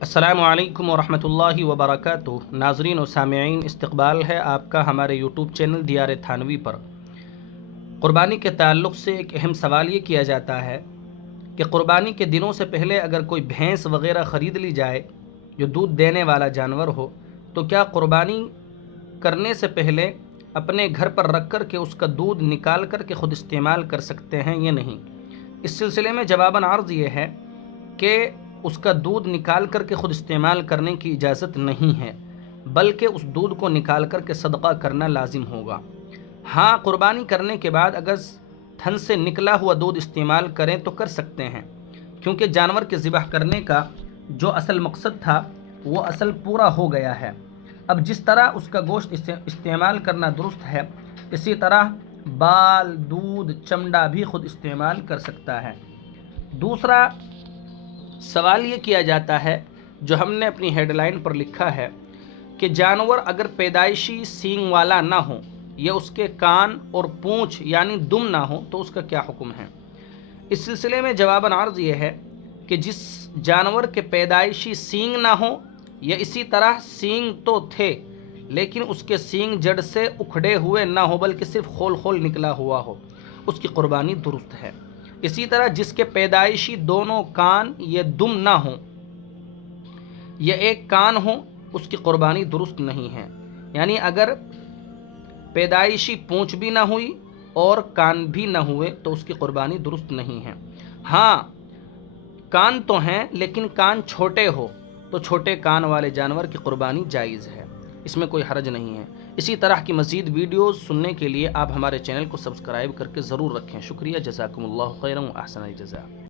السلام علیکم ورحمۃ اللہ وبرکاتہ۔ ناظرین و سامعین، استقبال ہے آپ کا ہمارے یوٹیوب چینل دیار تھانوی پر۔ قربانی کے تعلق سے ایک اہم سوال یہ کیا جاتا ہے کہ قربانی کے دنوں سے پہلے اگر کوئی بھینس وغیرہ خرید لی جائے جو دودھ دینے والا جانور ہو، تو کیا قربانی کرنے سے پہلے اپنے گھر پر رکھ کر کے اس کا دودھ نکال کر کے خود استعمال کر سکتے ہیں یا نہیں؟ اس سلسلے میں جواباً عرض یہ ہے کہ اس کا دودھ نکال کر کے خود استعمال کرنے کی اجازت نہیں ہے، بلکہ اس دودھ کو نکال کر کے صدقہ کرنا لازم ہوگا۔ ہاں، قربانی کرنے کے بعد اگر تھن سے نکلا ہوا دودھ استعمال کریں تو کر سکتے ہیں، کیونکہ جانور کے ذبح کرنے کا جو اصل مقصد تھا وہ اصل پورا ہو گیا ہے۔ اب جس طرح اس کا گوشت استعمال کرنا درست ہے، اسی طرح بال، دودھ، چمڑا بھی خود استعمال کر سکتا ہے۔ دوسرا سوال یہ کیا جاتا ہے جو ہم نے اپنی ہیڈ لائن پر لکھا ہے کہ جانور اگر پیدائشی سینگ والا نہ ہو یا اس کے کان اور پونچھ یعنی دم نہ ہو تو اس کا کیا حکم ہے؟ اس سلسلے میں جواباً عرض یہ ہے کہ جس جانور کے پیدائشی سینگ نہ ہو یا اسی طرح سینگ تو تھے لیکن اس کے سینگ جڑ سے اکھڑے ہوئے نہ ہو بلکہ صرف خول خول نکلا ہوا ہو، اس کی قربانی درست ہے۔ اسی طرح جس کے پیدائشی دونوں کان یا دم نہ ہوں یا ایک کان ہو، اس کی قربانی درست نہیں ہے۔ یعنی اگر پیدائشی پونچھ بھی نہ ہوئی اور کان بھی نہ ہوئے تو اس کی قربانی درست نہیں ہے۔ ہاں، کان تو ہیں لیکن کان چھوٹے ہو تو چھوٹے کان والے جانور کی قربانی جائز ہے، اس میں کوئی حرج نہیں ہے۔ اسی طرح کی مزید ویڈیوز سننے کے لیے آپ ہمارے چینل کو سبسکرائب کر کے ضرور رکھیں۔ شکریہ، جزاکم اللہ خیرا و احسن الجزاء۔